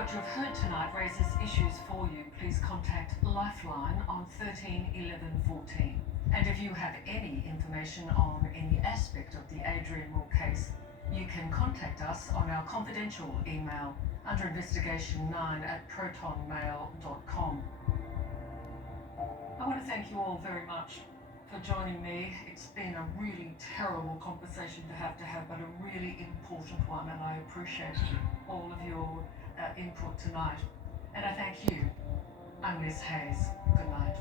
what you've heard tonight raises issues for you, please contact Lifeline on 13 11 14. And if you have any information on any aspect of the Adrian Moore case, you can contact us on our confidential email under investigation9@protonmail.com. I want to thank you all very much for joining me. It's been a really terrible conversation to have, but a really important one, and I appreciate all of your input tonight. And I thank you. I'm Liz Hayes. Good night.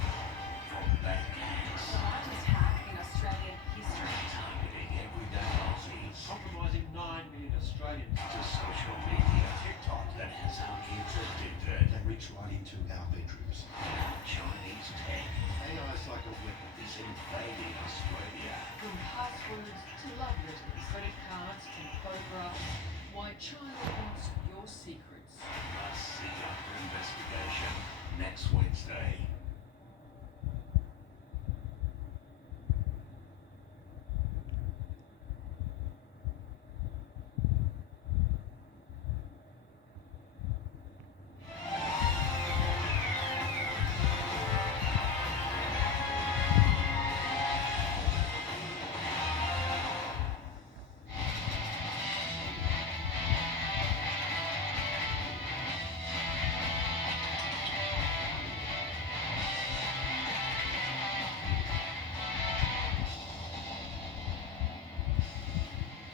From that case, The largest hack in Australian history. targeting everyday Aussies, compromising 9 million Australians. to social media, TikTok that has our kids addicted, They reach right into our bedrooms. Chinese tech AI is like a weapon. is invading Australia. From passwords to love letters, credit cards to photographs, why China wants your secrets. Must see after investigation next Wednesday.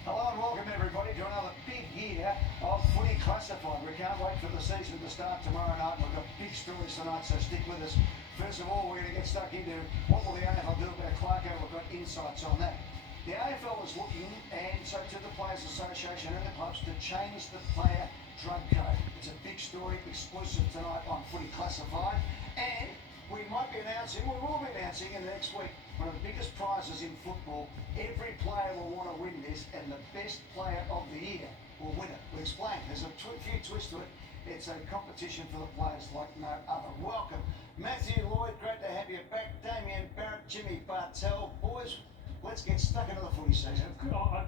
Hello and welcome everybody to another big year of Footy Classified. We can't wait for the season to start tomorrow night. We've got big stories tonight, so stick with us. First of all, we're going to get stuck into what will the AFL do about Clarko. We've got insights on that. The AFL is looking, and so to the Players Association and the clubs, to change the player drug code. It's a big story, exclusive tonight on Footy Classified. And we might be announcing, we will be announcing in the next week, one of the biggest prizes in football. Every player will want to win this, and the best player of the year will win it. We'll explain. There's a few twists to it. It's a competition for the players like no other. Welcome, Matthew Lloyd. Great to have you back. Damien Barrett, Jimmy Bartell. Boys, let's get stuck into the footy season.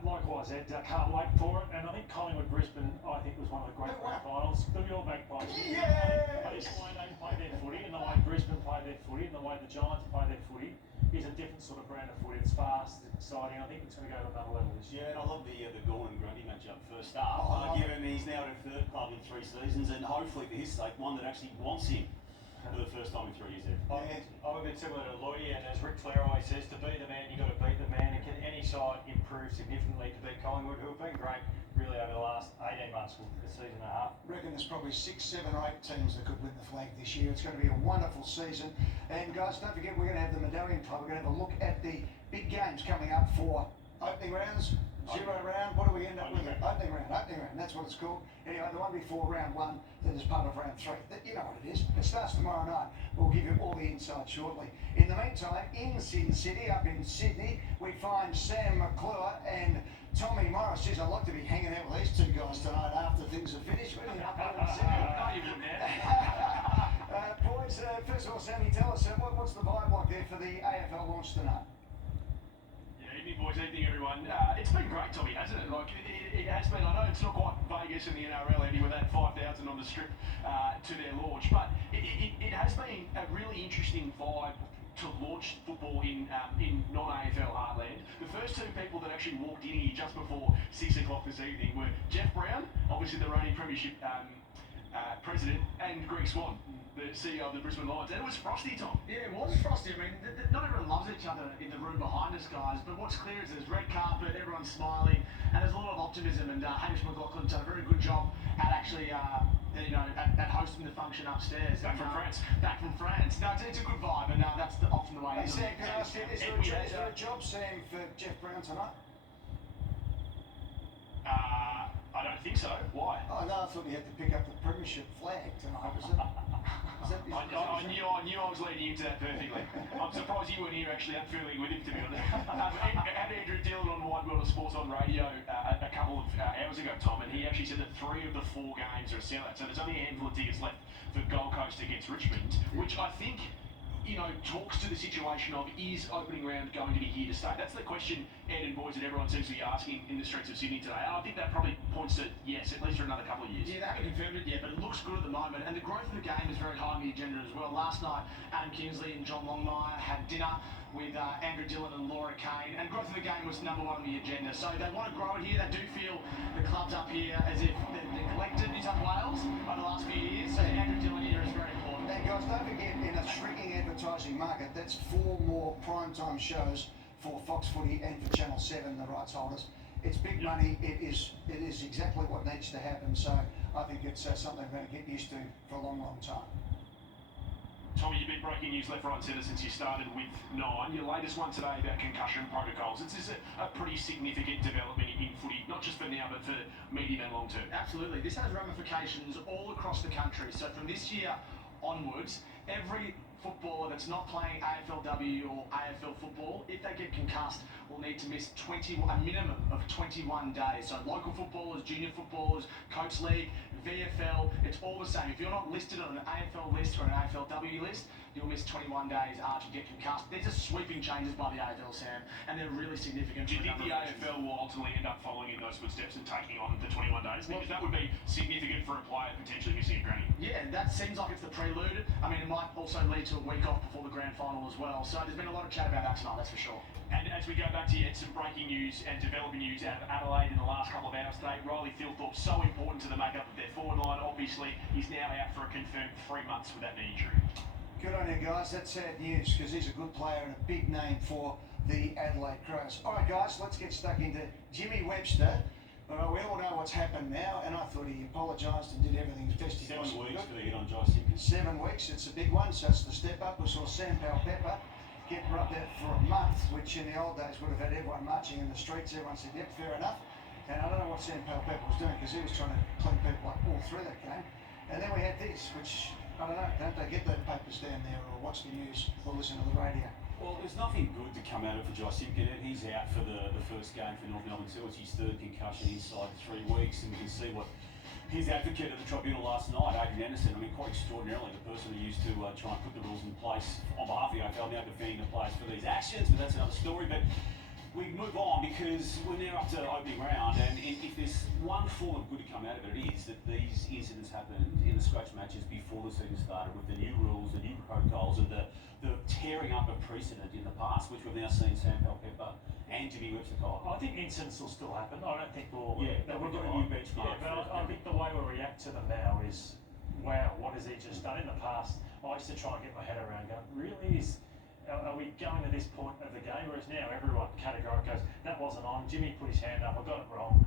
Likewise, Ed. Can't wait for it. And I think Collingwood-Brisbane, I think, was one of the great grand finals. The York Magpies. Yes! The way they play their footy, and the way Brisbane play their footy, and the way the Giants play their footy is a different sort of brand of footy. It's fast, it's exciting. I think it's going to go to another level this year. Yeah, and I love the Gorn and Grundy matchup first up. Given he's now at a third club in 3 seasons, and hopefully for his sake, one that actually wants him for the first time in 3 years there. I'm a bit similar to Lloydie, and as Ric Flair always says, to be the man, you've got to beat the man. And can any side improve significantly to beat Collingwood, who have been great really over the last 18 months, a season and a half? I reckon there's probably 6, 7 or 8 teams that could win the flag this year. It's going to be a wonderful season. And guys, don't forget, we're going to have the Medallion Club. We're going to have a look at the big games coming up for opening rounds, 0 round. What do we end up with? Opening round. That's what it's called. Anyway, the one before round 1, that is part of round 3. You know what it is. It starts tomorrow night. We'll give you all the insights shortly. In the meantime, in Sin City, up in Sydney, we find Sam McClure and Tommy Morris. Geez, I'd like to be hanging out with these 2 guys tonight after things are finished. Really up in Sydney. Boys, first of all, Sammy, tell us, what's the vibe like there for the AFL launch tonight? Evening, boys. Evening, everyone. It's been great, Tommy, hasn't it? Like, it has been. I know it's not quite Vegas and the NRL, Andy, with that 5,000 on the strip to their launch, but it has been a really interesting vibe to launch football in non-AFL heartland. The first 2 people that actually walked in here just before 6 o'clock this evening were Jeff Brown, obviously the reigning premiership president, and Greg Swan, the CEO of the Brisbane Lions. And it was frosty, Tom. Yeah, it was frosty. I mean, not everyone loves each other in the room behind us, guys, but what's clear is there's red carpet, everyone's smiling, and there's a lot of optimism, and Hamish McLaughlin's done a very good job at actually, at hosting the function upstairs. Back from France. Back from France. No, it's a good vibe, and that's often the way it is. Sam, can I ask you, is there a job, Sam, for Jeff Brown tonight? I don't think so. Why? Oh, no, I thought he had to pick up the premiership flag tonight, was it? I knew I was leading into that perfectly. I'm surprised you weren't here actually feeling with him, to be honest. I had Andrew Dillon on Wide World of Sports on radio a couple of hours ago, Tom, and he actually said that 3 of the 4 games are a sellout. So there's only a handful of tickets left for Gold Coast against Richmond, which I think talks to the situation of, is opening round going to be here to stay? That's the question, Ed and boys, that everyone seems to be asking in the streets of Sydney today. I think that probably points to yes, at least for another couple of years. Yeah, they haven't confirmed it yet, but it looks good at the moment. And the growth of the game is very high on the agenda as well. Last night, Adam Kingsley and John Longmire had dinner with Andrew Dillon and Laura Kane, and growth of the game was number one on the agenda. So they want to grow it here. They do feel the clubs up here as if they've neglected New South Wales over the last few years. So Andrew Dillon here is very important. And guys, don't forget, in a shrinking advertising market, that's 4 more primetime shows for Fox Footy and for Channel 7, the rights holders. It's big money. It is exactly what needs to happen. So I think it's something we're going to get used to for a long, long time. Tommy, you've been breaking news left, right and centre since you started with 9. Your latest one today about concussion protocols. This is a pretty significant development in footy, not just for now, but for medium and long term. Absolutely. This has ramifications all across the country. So from this year onwards, every footballer that's not playing AFLW or AFL football, if they get concussed, will need to miss a minimum of 21 days. So local footballers, junior footballers, Coach League, VFL, it's all the same. If you're not listed on an AFL list or an AFLW list, you'll miss 21 days after you get concussed. These are sweeping changes by the AFL, Sam, and they're really significant. Do you think the AFL will ultimately end up following in those footsteps and taking on the 21 days? Because that would be significant for a player potentially missing a granny. Yeah, that seems like it's the prelude. I mean, it might also lead to a week off before the grand final as well. So there's been a lot of chat about that tonight, that's for sure. And as we go back to some breaking news and developing news out of Adelaide in the last couple of hours today, Riley Thilthorpe, so important to the makeup of their forward line. Obviously, he's now out for a confirmed 3 months with that knee injury. Good on you guys. That's sad news because he's a good player and a big name for the Adelaide Crows. All right, guys, let's get stuck into Jimmy Webster. We all know what's happened now, and I thought he apologised and did everything as best he 7 possibly weeks could. for the hit on Josh Simpkins. 7 weeks, it's a big one, so it's the step up. We saw Sam Pepper get rubbed out for a month, which in the old days would have had everyone marching in the streets. Everyone said, yep, fair enough. And I don't know what Sam Pepper was doing because he was trying to clean people up all through that game. And then we had this, which, I don't know, don't they get their papers down there or watch the news or listen to the radio? Well, there's nothing good to come out of it for Josh Simpkins. He's out for the first game for North Melbourne too. It's his 3rd concussion inside 3 weeks, and we can see what his advocate at the tribunal last night, Adrian Anderson, I mean, quite extraordinarily, the person who used to try and put the rules in place on behalf of the AFL, now defending the players for these actions, but that's another story. But we move on because we're now up to opening round, and if there's one form of good to come out of it, it is that these incidents happened in the scratch matches before the season started with the new rules, the new protocols, and the tearing up of precedent in the past, which we've now seen Sam Pepper and Jimmy Webster call. I think incidents will still happen. I don't think we'll... Yeah, but we've got a new benchmark. Yeah, but I think the way we react to them now is, wow, what has he just done? In the past, I used to try and get my head around going, really are we going to this point of the game? Whereas now everyone categorically goes, that wasn't on, Jimmy put his hand up, I got it wrong.